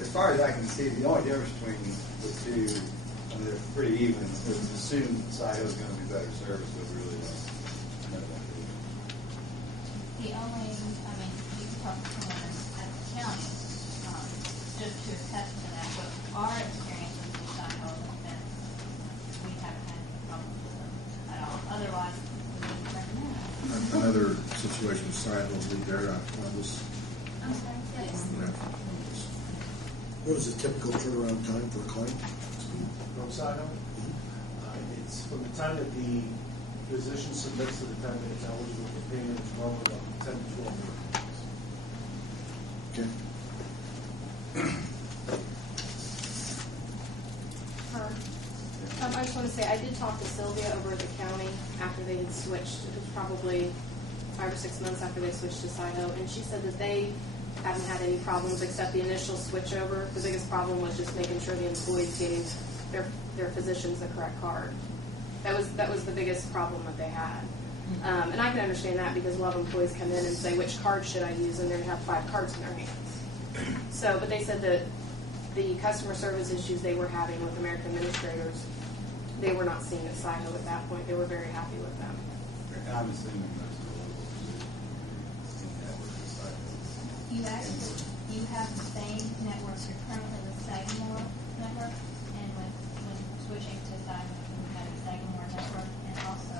As far as I can see, the only difference between the two, I mean, they're pretty even. It's assumed SIHO is going to be better service, but we really don't know that. The only, I mean, you can talk to someone at the county, just to attest to that, but our experiences with SIHO have been, we haven't had any problems with them at all. Otherwise, we wouldn't recommend it. Another situation with SIHO will be there. I was. I'm sorry, yes. What is the typical turnaround time for a claim? From SIHO? It's from the time that the physician submits to the time that it's eligible for payment is normally about 10 to 12 Okay. days. I just want to say, I did talk to Sylvia over at the county after they had switched. It was probably 5 or 6 months after they switched to SIHO, and she said that they haven't had any problems except the initial switch over. The biggest problem was just making sure the employees gave their physicians the correct card. That was the biggest problem that they had. And I can understand that because a lot of employees come in and say, which card should I use? And they have 5 cards in their hands. So, but they said that the customer service issues they were having with American administrators, they were not seeing at SIHO at that point. They were very happy with them. I'm assuming most of the local network is SIHO. You have the same network. You're currently with Sagamore Network, and when switching to SIHO, you have the Sagamore Network, and also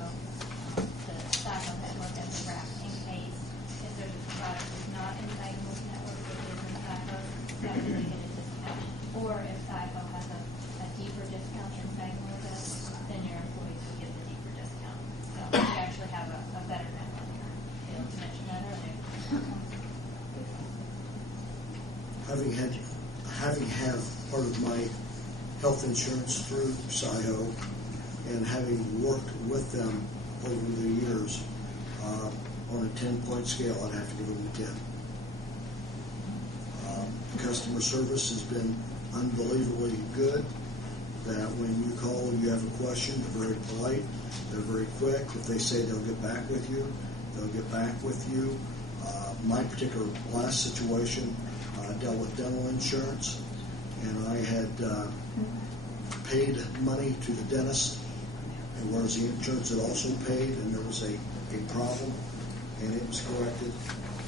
the SIHO Network as a wrap in case if there's a provider who's not in Sagamore Network but is in SIHO, that way they get a discount. Or if SIHO has a deeper discount than Sagamore does, then your employees will get the deeper discount. So you actually have a better network here. I failed to mention that earlier. Having had part of my health insurance through SIHO and having worked with them over the years, on a 10-point scale, I'd have to give them a 10. Customer service has been unbelievably good. That when you call and you have a question, they're very polite, they're very quick. If they say they'll get back with you, they'll get back with you. My particular last situation dealt with dental insurance, and I had paid money to the dentist, and whereas the insurance had also paid, and there was a problem, and it was corrected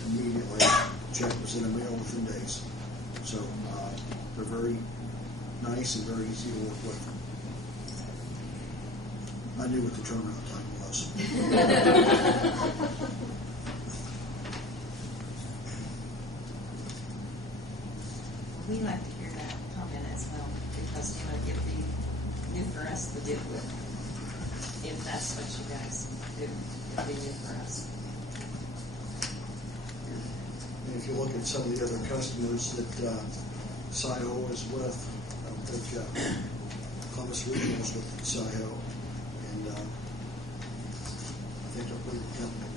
immediately. Check was in the mail within days. So they're very nice and very easy to work with. I knew what the turnaround time was. We like to hear that comment as well, because it'd be new for us to deal with. If that's what you guys do, it'd be new for us. And if you look at some of the other customers that SIHO is with, I don't think Thomas Regional is with SIHO, and I think they're pretty good company.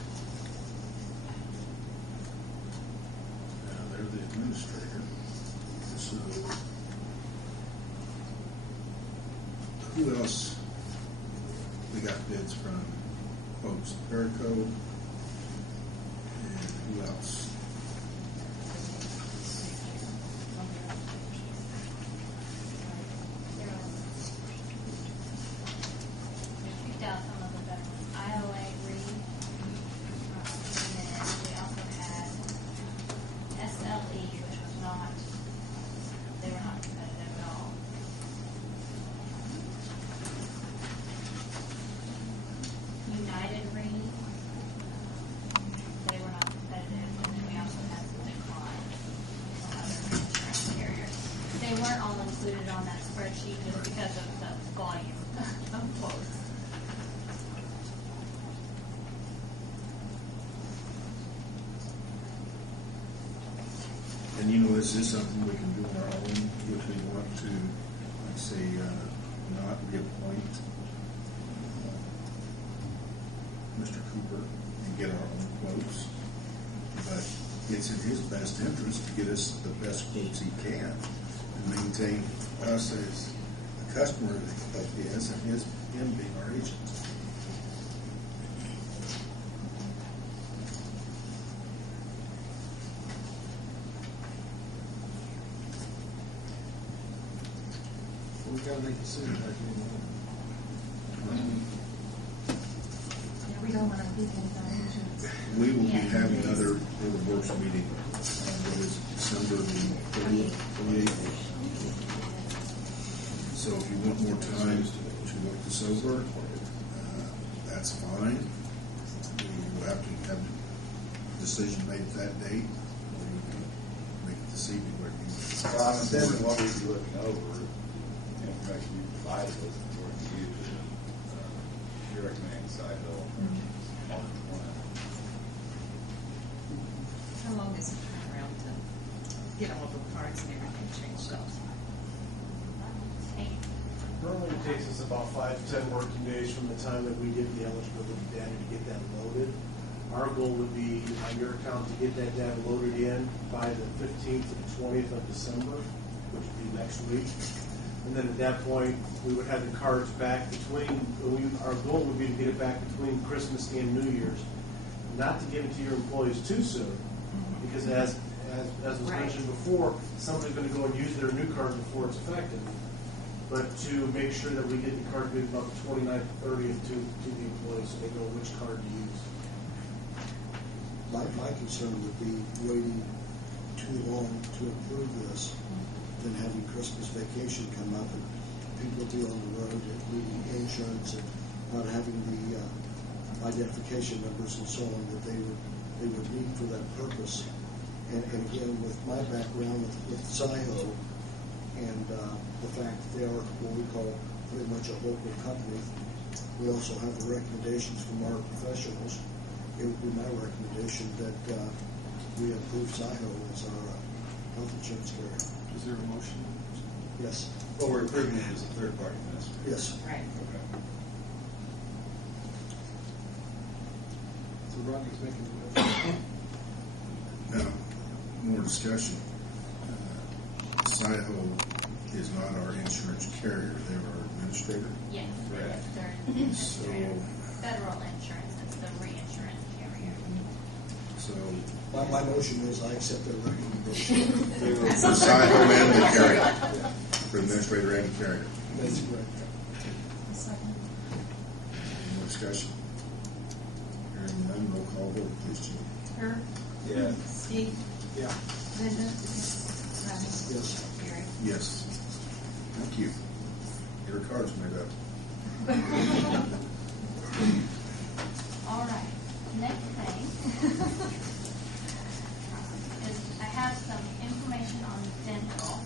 They're the administrator. So, who else? We got bids from folks, Perico, and who else? On that spreadsheet just because of the volume of quotes. And is this something we can do on our own if we want to, like say, not reappoint Mr. Cooper and get our own quotes? But it's in his best interest to get us the best quotes he can and maintain us as a customer of his and him being our agent. we gotta make a decision back anymore. Yeah, we don't want to do things on insurance. We will be Yeah. having another Board of Works meeting on what is December the 28th. So if you want more time to look this over, that's fine. We will have to have a decision made that date, or we can make it this evening. Where you Well, I'm assuming what we'd be looking over, the information you provided us, for to use it. You're recommending side hill on the plan. How long does it turn around to get all the cards and everything changed up? Normally it takes us about 5 to 10 working days from the time that we get the eligibility data to get that loaded. Our goal would be on your account to get that data loaded in by the 15th to the 20th of December, which would be next week. And then at that point, we would have the cards back our goal would be to get it back between Christmas and New Year's. Not to give it to your employees too soon, because as was Right. mentioned before, somebody's going to go and use their new card before it's effective. But to make sure that we get the card good about the 29th, 30th to the employees, so they know which card to use. My concern would be waiting too long to approve this, than having Christmas vacation come up and people be on the road and needing insurance and not having the identification numbers and so on that they would need for that purpose. And again, with my background with SIHO and the fact that they are what we call pretty much a local company, we also have the recommendations from our professionals. It would be my recommendation that we approve SIHO as our health insurance carrier. Is there a motion? Yes. Well, we're approving it as a third party minister. Yes. Right. Okay. So Rodney's making the motion. Now, more discussion. SIHO is not our insurance carrier, they're our administrator. Yes, Correct. it's So- their federal insurance, it's the reinsurance carrier. So, My motion is I accept their recommendation. for SIHO and the carrier, for administrator and the carrier. That's correct. Any more discussion? Hearing none, roll call vote, please, Jim. Herb? Yeah. Steve? Yeah. Linda? Rodney? Yes. Gary? Yes. Thank you. Your card's made up. All right, next thing is I have some information on dental.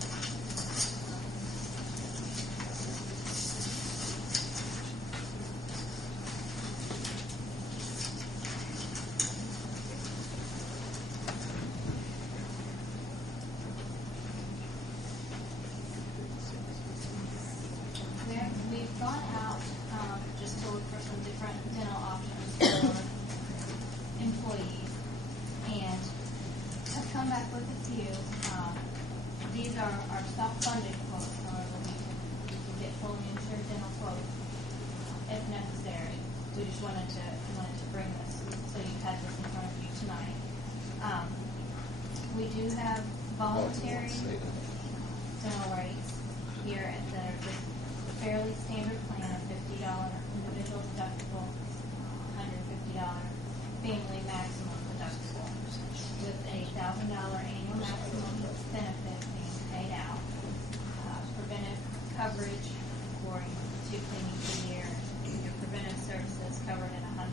We've gone out just to look for some different dental options for employees, and I've come back with a few. These are our self-funded quotes, however, we can get fully insured dental quotes if necessary. We just wanted to bring this so you had this in front of you tonight. We do have voluntary dental rates here at the fairly standard plan of $50 individual deductible, $150 family maximum deductible, with a $1,000 annual maximum benefit being paid out. Preventive coverage for 2 cleanings a year. Your preventive services covered at 100%,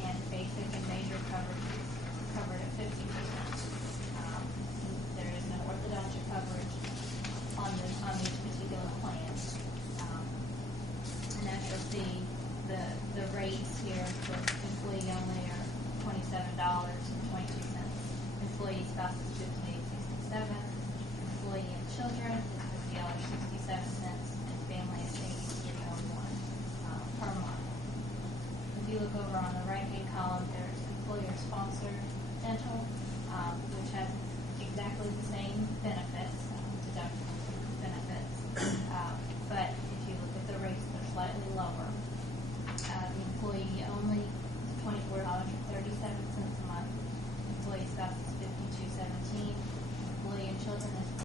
and basic and major coverage is covered at 50%. There is no orthodontic coverage on these particular plans. And as you'll see, the rates here for employee only are $27.22. Employee spouse is $58.67. Employee and children is